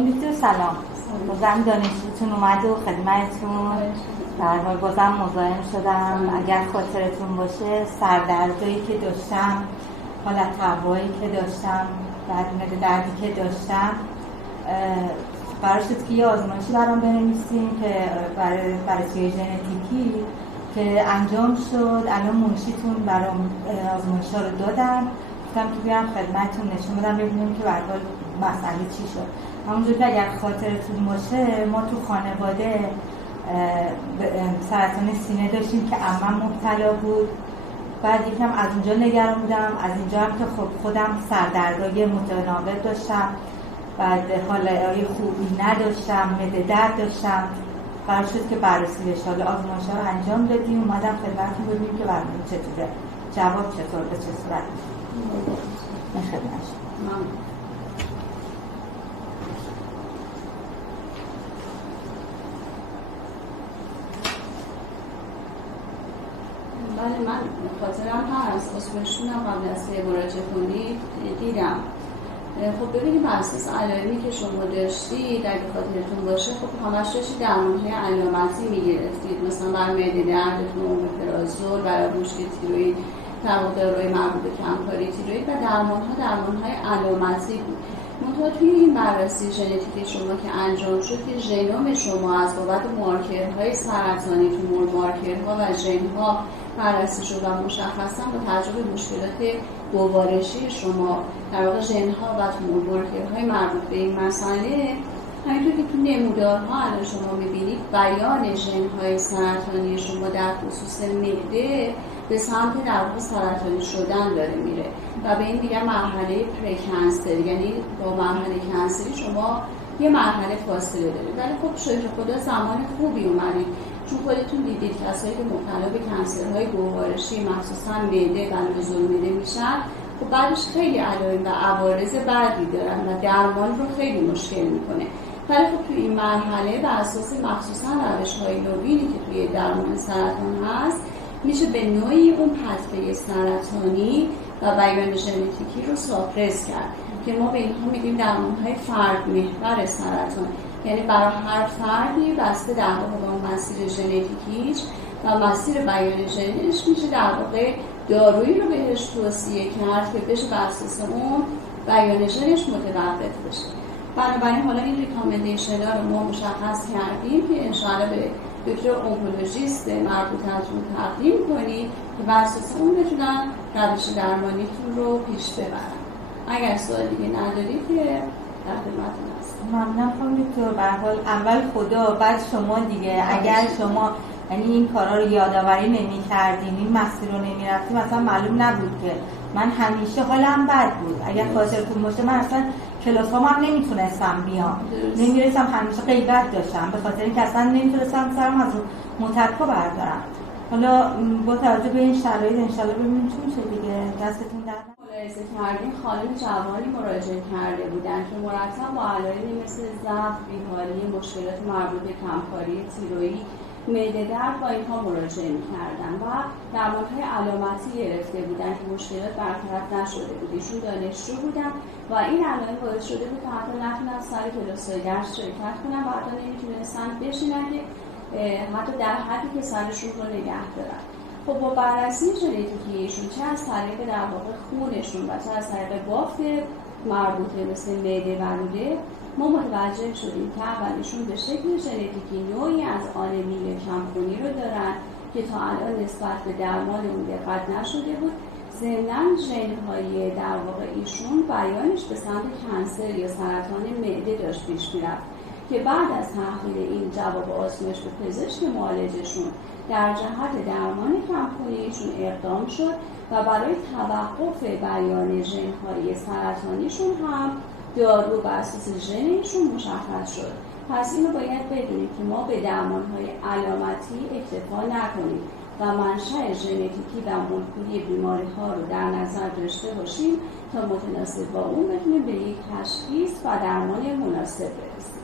دکتر سلام. بازم دانشجوتون اومد و خدمتتون در حال بازم مزاحم شدم. اگر خاطرتون باشه سردردایی که داشتم، حالت هوایی که داشتم، دردی که داشتم، قرار شد که یه آزمایشی برام بنویسیم که بررسی ژنتیکی که انجام شد. الان منشیتون برام آزمایش‌ها رو دادن، گفتم که بیام خدمتتون نشون بدم ببینیم که به هر حال مسئله چی شد. همونجور که اگر خاطرتون باشه ما تو خانواده سرطان سینه داشتیم که عمم مبتلا بود. بعد یکم از اونجا نگران بودم، از اینجا هم که خودم سردردهای متناوب داشتم، بعد حالای خوبی نداشتم، معده درد داشتم. قرار شد که بررسی بشه، آزمایش‌ها رو انجام دادیم، اومدم خدمتتون ببینیم که برنامه چطوره، جواب چطور، به چه صورت خدمتش. بله، من خاطرم هست اسمشونم قبل از که مراجعه کنید دیدم. خب ببینید بر اساس علائمی که شما داشتید اگه خاطرتون باشه خب همش داشتید درمان‌های علامتی میگرفتید، مثلا برای معده دردتون اومپرازول، برای مشکل تیروئید داروهای مربوط به کمکاری تیروئید و درمان‌های علامتی بود. منتها توی این بررسی ژنتیکی شما که انجام شد که ژنوم شما از بابت مارکرهای سرطانی، تومور مارکرها و ژن‌ها بررسی شد و مشخصاً با توجه به مشکلات گوارشی شما در واقع ژن‌ها و تومور مارکرهای مربوط به این مسئله، همینطور که تو نمودارها الان شما می‌بینید بیان ژن‌های سرطانی شما در خصوص معده به سمت در واقع سرطانی شدن داره میره و به این دیگه مرحله پرکنسر، یعنی با مرحله کنسری شما یه مرحله فاصله دارید. ولی خب شکر خدا زمان خوبی اومدید، چون خودتون دیدید کسایی که مبتلا به کنسرهای گوارشی مخصوصا معده و نزول معده میشن خب بعدش خیلی علائم و عوارض بعدی دارن و درمان رو خیلی مشکل میکنه. ولی خب توی این مرحله بر اساس مخصوصا روش‌های نوینی که توی درمان سرطان هست میشه به نوعی اون پدپه سرطانی و بیان ژنتیکی رو ساپرس کرد که ما به اینها میگیم درمان‌های فرد محور سرطان، یعنی برای هر فردی بسته در واقع با اون مسیر ژنتیکیش و مسیر بیان ژنش میشه در واقع دارویی رو بهش توصیه کرد که بشه بر اساس اون بیان ژنش متوقف بشه. بنابراین حالا این ریکامندیشن‌ها رو ما مشخص کردیم که انشاءالله به دکتر اونکولوژیست مربوطتون تقدیم کنید که بر اساس اون بتونن روش درمانیتون رو پیش ببرن. اگر سوال دیگه ندارید که در خدمتتون هستم. ممنونم خانم دکتر. به هر حال اول خدا بعد شما دیگه. اگر شما یعنی این کارا رو یادآوری نمی‌کردین، این مسیر رو نمی‌رفتیم، مثلا معلوم نبود که من همیشه حالم بد بود. اگر خاطرتون باشه من اصلا کلاسام هم نمیتونستم بیام، نمیرسم، همیشه غیبت داشتم به خاطر اینکه اصلا نمیتونستم سرم از مترکا بردارم. حالا با توجه به این شرایط انشالله ببینیم چی میشه دیگه. دستتون درد ملاحظه کردیم خانم جوانی مراجعه کرده بودن که مرتب با علائمی مثل ضعف، بیحالی، مشکلات مربوط به کمکاری تیروئید، معده درد با اینها مراجعه می‌کردن و درمان‌های علامتی گرفته بودن که مشکلات برطرف نشده بود. ایشون دانشجو بودن و این علائم باعث شده بود که حتی نتونن سر کلاس‌های درس شرکت کنن و حتی نمیتونستن بشینن که حتی در حدی که سرشون رو نگه دارن. خب با بررسی ژنتیکی ایشون چه از طریق در واقع خونشون و چه از طریق بافت مربوطه مثل معده و روده ما متوجه شدیم که اولیشون به شکل ژنتیکی نوعی از آنمی کمخونی رو دارن که تا الان نسبت به درمان اون دقت نشده بود. ضمناً ژن‌های در واقع ایشون بیانش به سمت کنسر یا سرطان معده داشت پیش میرفت که بعد از تحویل این جواب آزمایش به پزشک معالجشون در جهت درمان کمخونی ایشون اقدام شد و برای توقف بیان ژن‌های سرطانیشون هم دارو بر اساس ژنشون مشخص شد. پس اینو باید بدونید که ما به درمان‌های علامتی اکتفا نکنیم و منشأ ژنتیکی و مولکولی بیماری‌ها رو در نظر داشته باشیم تا متناسب با اون بتونیم به یک تشخیص و درمان مناسب برسیم.